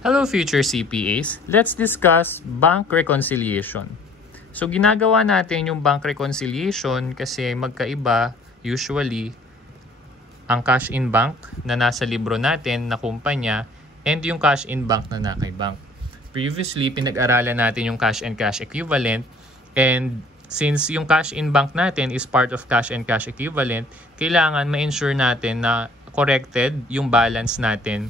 Hello future CPAs, let's discuss bank reconciliation. So ginagawa natin yung bank reconciliation kasi magkaiba usually ang cash in bank na nasa libro natin na kumpanya and yung cash in bank na nakay bank. Previously, pinag-aralan natin yung cash and cash equivalent, and since yung cash in bank natin is part of cash and cash equivalent, kailangan ma-ensure natin na corrected yung balance natin.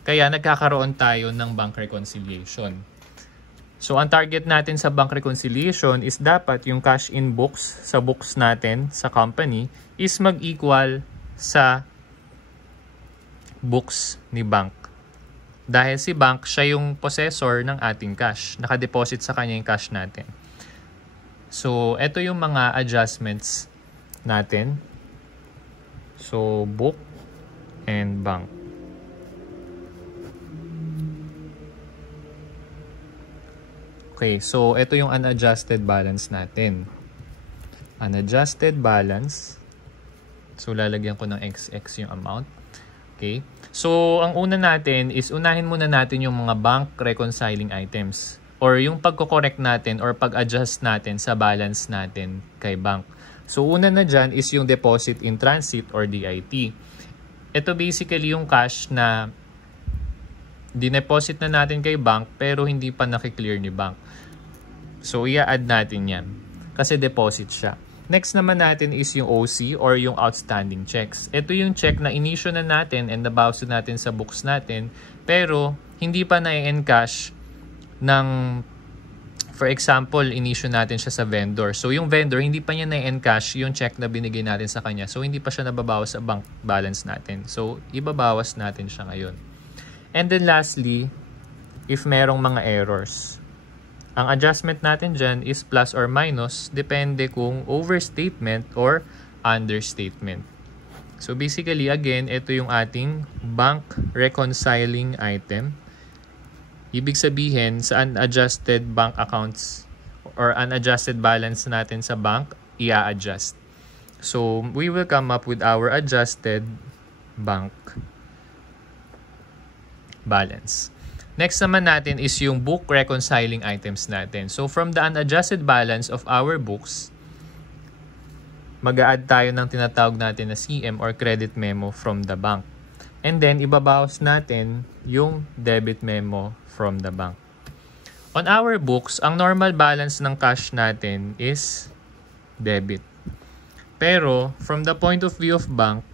Kaya nagkakaroon tayo ng bank reconciliation. So ang target natin sa bank reconciliation is dapat yung cash in books sa books natin sa company is mag-equal sa books ni bank. Dahil si bank, siya yung possessor ng ating cash. Nakadeposit sa kanya yung cash natin. So ito yung mga adjustments natin. So book and bank. Okay, so ito yung unadjusted balance natin. Unadjusted balance. So lalagyan ko ng XX yung amount. Okay. So ang una natin is unahin muna natin yung mga bank reconciling items or yung pagko-correct natin or pag-adjust natin sa balance natin kay bank. So una na dyan is yung deposit in transit or DIT. Ito basically yung cash na dineposit na natin kay bank pero hindi pa nakiklear ni bank. So i-add natin yan kasi deposit siya. Next naman natin is yung OC or yung outstanding checks. Ito yung check na inisyo na natin and nabawas natin sa books natin pero hindi pa na-encash ng, for example, inisyo natin siya sa vendor. So yung vendor hindi pa niya na-encash yung check na binigay natin sa kanya. So hindi pa siya nababawas sa bank balance natin. So ibabawas natin siya ngayon. And then lastly, if merong mga errors. Ang adjustment natin dyan is plus or minus, depende kung overstatement or understatement. So basically, again, ito yung ating bank reconciling item. Ibig sabihin, sa unadjusted bank accounts or unadjusted balance natin sa bank, i-adjust. So we will come up with our adjusted bank balance. Next naman natin is yung book reconciling items natin. So from the unadjusted balance of our books, mag-a-add tayo ng tinatawag natin na CM or credit memo from the bank. And then ibabawas natin yung debit memo from the bank. On our books, ang normal balance ng cash natin is debit. Pero from the point of view of bank,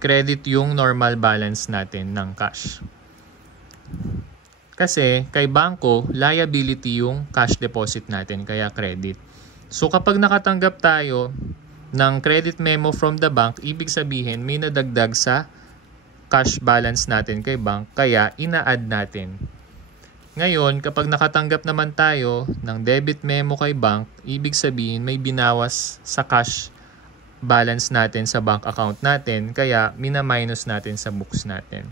credit yung normal balance natin ng cash. Kasi kay bangko, liability yung cash deposit natin, kaya credit. So kapag nakatanggap tayo ng credit memo from the bank, ibig sabihin may nadagdag sa cash balance natin kay bank, kaya ina-add natin. Ngayon, kapag nakatanggap naman tayo ng debit memo kay bank, ibig sabihin may binawas sa cash balance natin sa bank account natin, kaya mina-minus natin sa books natin.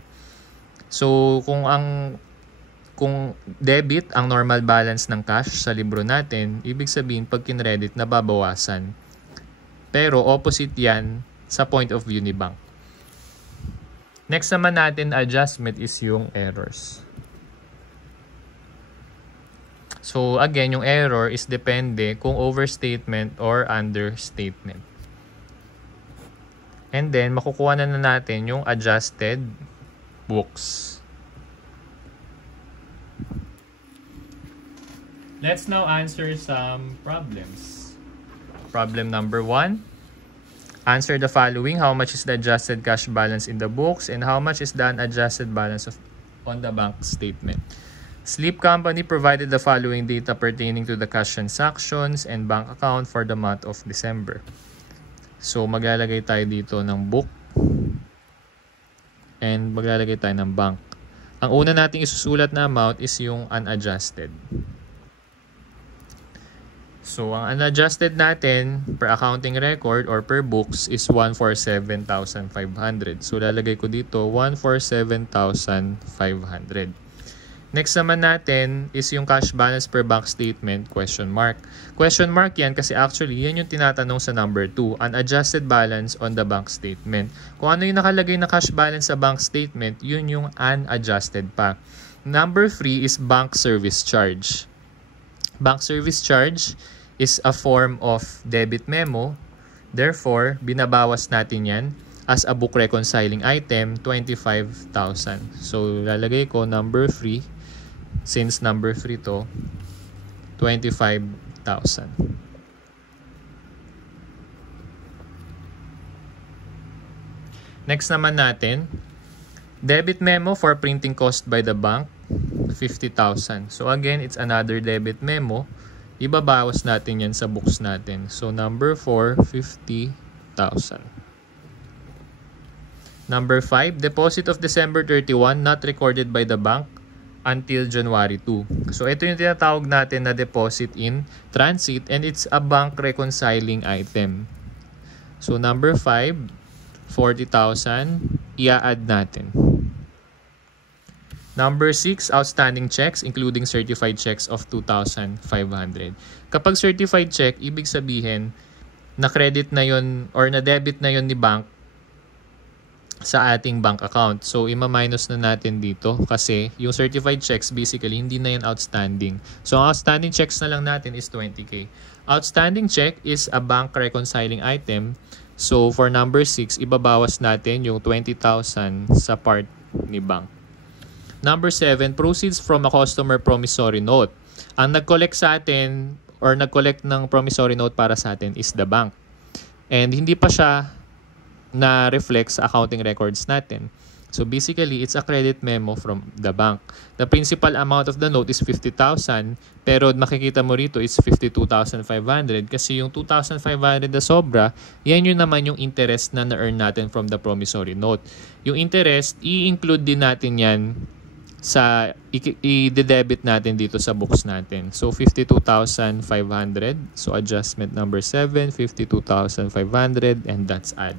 So kung debit ang normal balance ng cash sa libro natin, ibig sabihin pag kinredit nababawasan. Pero opposite yan sa point of view ni bank. Next naman natin adjustment is yung errors. So again, yung error is depende kung overstatement or understatement. And then, makukuha na natin yung adjusted books. Let's now answer some problems. Problem number 1. Answer the following. How much is the adjusted cash balance in the books and how much is the unadjusted balance on the bank statement? Sleep Company provided the following data pertaining to the cash transactions and bank account for the month of December. So, maglalagay tayo dito ng book and maglalagay tayo ng bank. Ang una nating isusulat na amount is yung unadjusted. So, ang unadjusted natin per accounting record or per books is 147,500. So, lalagay ko dito 147,500. Next naman natin is yung cash balance per bank statement, question mark. Question mark yan kasi actually yan yung tinatanong sa number 2, unadjusted balance on the bank statement. Kung ano yung nakalagay na cash balance sa bank statement, yun yung unadjusted pa. Number 3 is bank service charge. Bank service charge is a form of debit memo. Therefore, binabawas natin yan as a book reconciling item, 25,000. So, lalagay ko number 3. Since number 3 to, 25,000. Next naman natin, debit memo for printing cost by the bank, 50,000. So again, it's another debit memo. Ibabawas natin yan sa books natin. So number 4, 50,000. Number 5, deposit of December 31 not recorded by the bank until January 2. So ito yung tinatawag natin na deposit in transit and it's a bank reconciling item. So number 5, 40,000, i-add natin. Number 6, outstanding checks including certified checks of 2,500. Kapag certified check, ibig sabihin na credit na yon or na debit na yon ni bank sa ating bank account. So, ima-minus na natin dito kasi yung certified checks basically hindi na yan outstanding. So, ang outstanding checks na lang natin is 20K. Outstanding check is a bank reconciling item. So, for number 6, ibabawas natin yung 20,000 sa part ni bank. Number 7, proceeds from a customer promissory note. Ang nag-collect sa atin or nag-collect ng promissory note para sa atin is the bank. And hindi pa siya na-reflect sa accounting records natin. So basically, it's a credit memo from the bank. The principal amount of the note is 50,000 pero makikita mo rito is 52,500 kasi yung 2,500 na sobra, yan yun naman yung interest na na-earn natin from the promissory note. Yung interest, i-include din natin yan sa i-debit natin dito sa books natin. So 52,500. So adjustment number 7, 52,500 and that's add.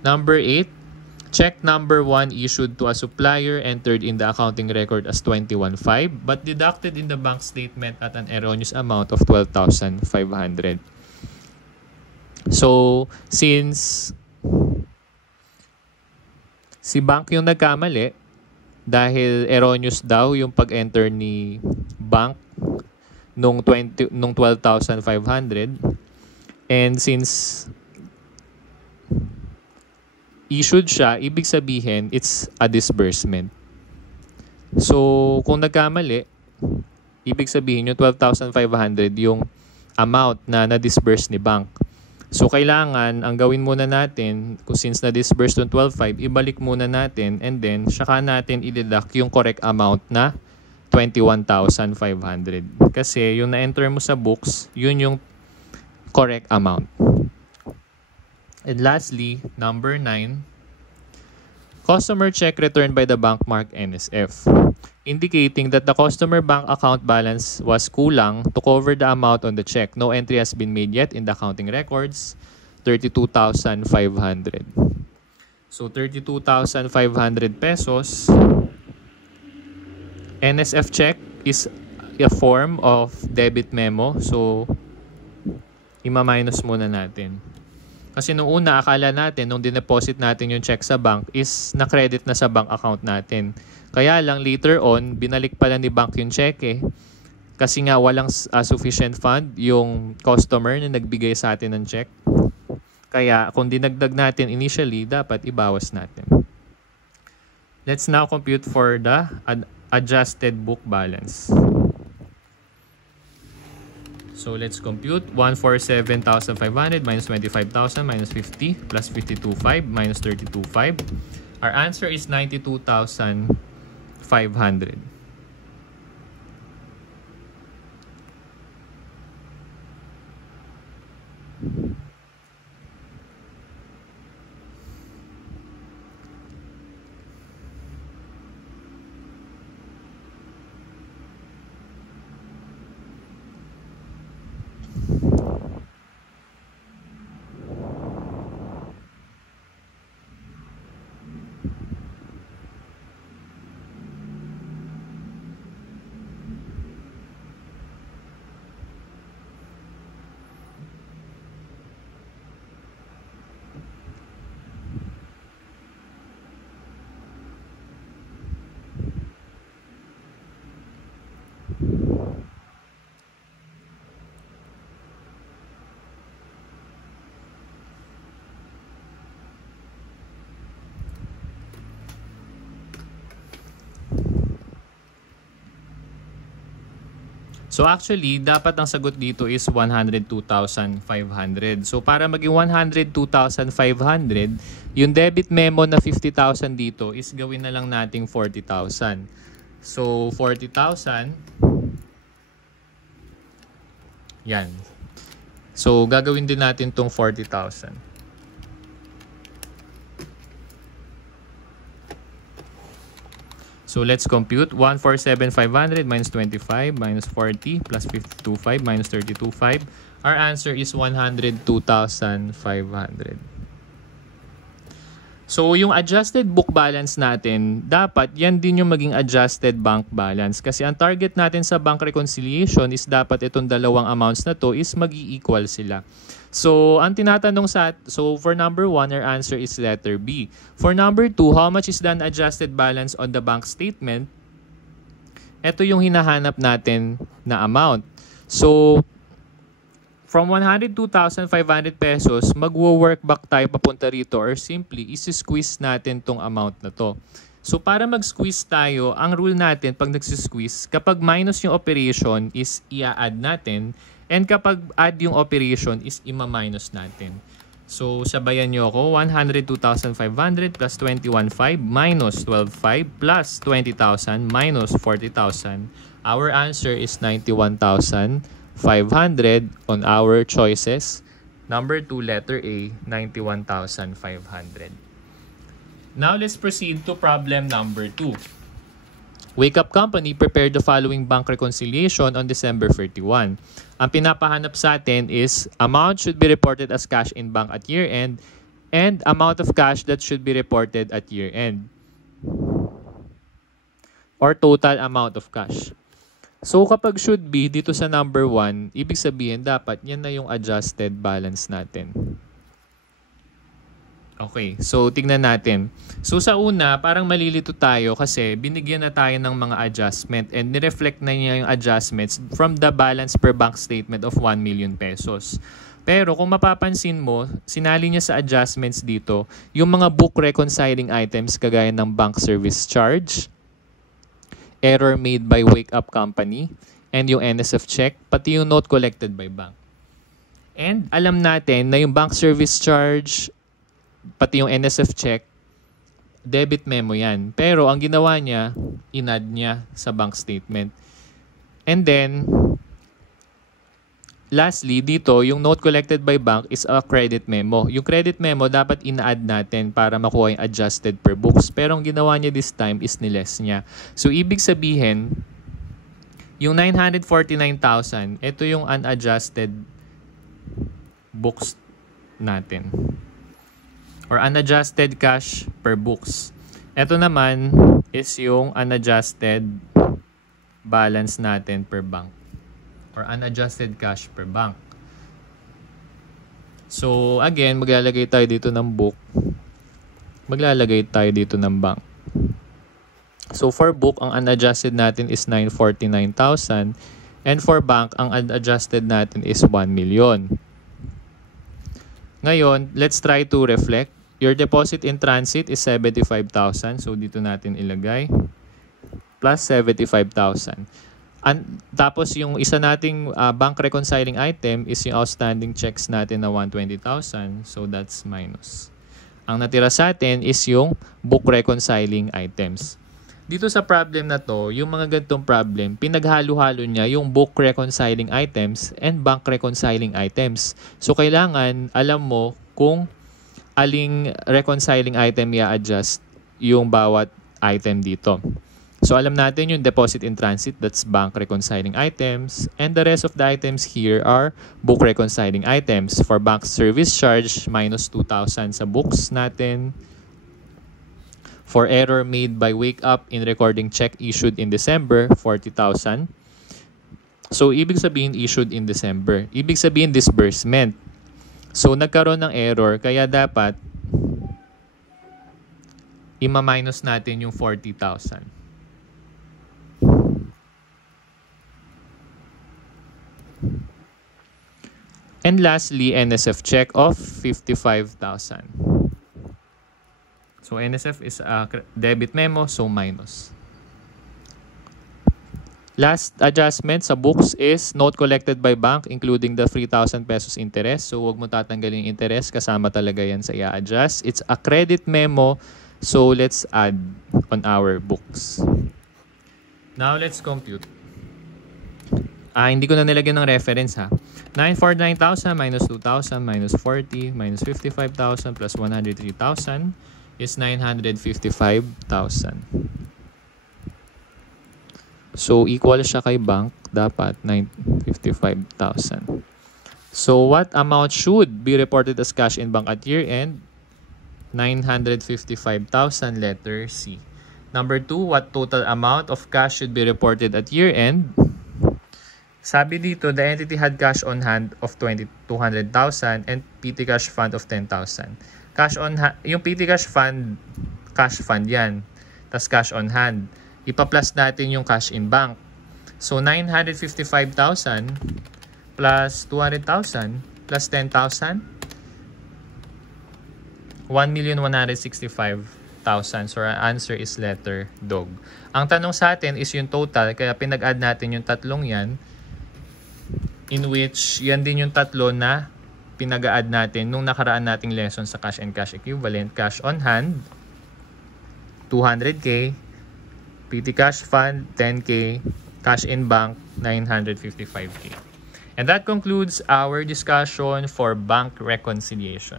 Number 8, check number 1 issued to a supplier entered in the accounting record as 21,500 but deducted in the bank statement at an erroneous amount of 12,500. So, since si bank yung nagkamali dahil erroneous daw yung pag-enter ni bank nung 12,500 and since issued siya, ibig sabihin, it's a disbursement. So, kung nagkamali, ibig sabihin yung 12,500 yung amount na na-disburse ni bank. So, kailangan, ang gawin muna natin, since na-disburse yung 12,500, ibalik muna natin and then, saka natin i-deduct yung correct amount na 21,500. Kasi yung na-enter mo sa books, yun yung correct amount. And lastly, number 9, customer check returned by the bank marked NSF, indicating that the customer bank account balance was kulang to cover the amount on the check. No entry has been made yet in the accounting records, 32,500. So 32,500 pesos. NSF check is a form of debit memo. So, ima-minus muna natin. Kasi nung una, akala natin, nung dineposit natin yung check sa bank, is na-credit na sa bank account natin. Kaya lang, later on, binalik pala ni bank yung check eh. Kasi nga, walang sufficient fund yung customer na nagbigay sa atin ng check. Kaya, kung dinagdag natin initially, dapat ibawas natin. Let's now compute for the adjusted book balance. So let's compute 147,500 minus 25,000 minus 50 plus 52,500 minus 32,500. Our answer is 92,500. So actually, dapat ang sagot dito is 102,500. So para maging 102,500, yung debit memo na 50,000 dito is gawin na lang nating 40,000. So 40,000, yan. So gagawin din natin tong 40,000. So let's compute. 147,500 minus 25 minus 40 plus 52,500 minus 32,500. Our answer is 102,500. So yung adjusted book balance natin, dapat yan din yung maging adjusted bank balance. Kasi ang target natin sa bank reconciliation is dapat itong dalawang amounts na to is mag-i-equal sila. So, ang tinatanong for number 1, our answer is letter B. For number 2, how much is the unadjusted balance on the bank statement? Ito yung hinahanap natin na amount. So, from 102,500 pesos, magwo-work back tayo papunta rito or simply isi-squeeze natin tong amount na to. So, para mag-squeeze tayo, ang rule natin pag nagsisqueeze, kapag minus yung operation is i-add natin. And kapag add yung operation is ima-minus natin. So, sabayan nyo ako. 102,500 plus 21,500 minus 12,500 plus 20,000 minus 40,000. Our answer is 91,500 on our choices. Number 2, letter A, 91,500. Now, let's proceed to problem number 2. Wake Up Company prepared the following bank reconciliation on December 31. Ang pinapahanap sa atin is amount should be reported as cash in bank at year-end and amount of cash that should be reported at year-end. Or total amount of cash. So kapag should be dito sa number 1, ibig sabihin dapat yan na yung adjusted balance natin. Okay, so tignan natin. So sa una, parang malilito tayo kasi binigyan na tayo ng mga adjustment and nireflect na niya yung adjustments from the balance per bank statement of 1 million pesos. Pero kung mapapansin mo, sinali niya sa adjustments dito yung mga book reconciling items kagaya ng bank service charge, error made by Wake Up Company, and yung NSF check, pati yung note collected by bank. And alam natin na yung bank service charge, pati yung NSF check, debit memo yan. Pero ang ginawa niya, in-add niya sa bank statement. And then, lastly, dito, yung note collected by bank is a credit memo. Yung credit memo, dapat in-add natin para makuha yung adjusted per books. Pero ang ginawa niya this time is niless niya. So, ibig sabihin, yung 949,000, ito yung unadjusted books natin. Or unadjusted cash per books. Ito naman is yung unadjusted balance natin per bank. Or unadjusted cash per bank. So, again, maglalagay tayo dito ng book. Maglalagay tayo dito ng bank. So, for book, ang unadjusted natin is 949,000. And for bank, ang unadjusted natin is 1 million. Ngayon, let's try to reflect. Your deposit in transit is 75,000. So, dito natin ilagay. Plus 75,000. Tapos, yung isa nating bank reconciling item is yung outstanding checks natin na 120,000. So, that's minus. Ang natira sa atin is yung book reconciling items. Dito sa problem na to, yung mga ganitong problem, pinaghalo-halo niya yung book reconciling items and bank reconciling items. So, kailangan alam mo kung aling reconciling item i-adjust yung bawat item dito. So, alam natin yung deposit in transit, that's bank reconciling items. And the rest of the items here are book reconciling items. For bank service charge, minus 2,000 sa books natin. For error made by Wake Up in recording check issued in December, 40,000. So, ibig sabihin issued in December. Ibig sabihin disbursement. So, nagkaroon ng error, kaya dapat ima-minus natin yung 40,000. And lastly, NSF check of 55,000. So, NSF is a debit memo, so minus. Last adjustment sa books is note collected by bank including the 3,000 pesos interest. So, huwag mo tatanggalin yung interest. Kasama talaga yan sa i-adjust. It's a credit memo. So, let's add on our books. Now, let's compute. Hindi ko na nilagyan ng reference ha. 949,000 minus 2,000 minus 40 minus 55,000 plus 103,000 is 955,000. So, equal siya kay bank. Dapat 955,000. So, what amount should be reported as cash in bank at year-end? 955,000, letter C. Number 2, what total amount of cash should be reported at year-end? Sabi dito, the entity had cash on hand of 200,000 and PT cash fund of 10,000. Cash on hand, yung PT cash fund yan. Tas cash on hand. Ipa-plus natin yung cash in bank. So, 955,000 plus 200,000 plus 10,000. 1,165,000. So, our answer is letter dog. Ang tanong sa atin is yung total. Kaya pinag-add natin yung tatlong yan. In which, yan din yung tatlo na pinag-add natin nung nakaraan nating lesson sa cash and cash equivalent. Cash on hand, 200K. PT cash fund, 10K. Cash in bank, 955K. And that concludes our discussion for bank reconciliation.